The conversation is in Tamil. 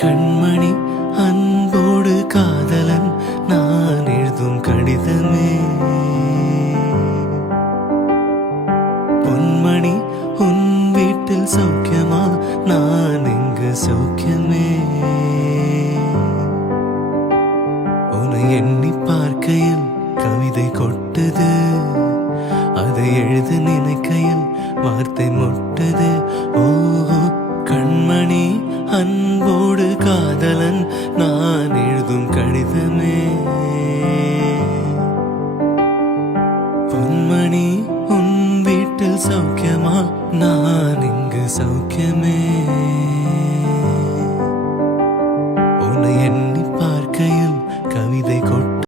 கண்மணி அன்போடு காதலன் நான் எழுதும் கடிதமே. பொன்மணி உன் வீட்டில் சௌக்கியமா, நான் இங்கு சௌக்கியமே. உன்னை எண்ணி பார்க்கையில் கவிதை கொட்டுது, அதை எழுத நினைக்கையில் வார்த்தை முட்டுது. ஓஹோ கண்மணி அன்போடு காதலன் நான் எழுதும் கடிதமே. பொன்மணி உன் வீட்டில் சௌக்கியமா, நான் இங்கு சௌக்கியமே. உன்னை எண்ணி பார்க்கையில் கவிதை கொட்டு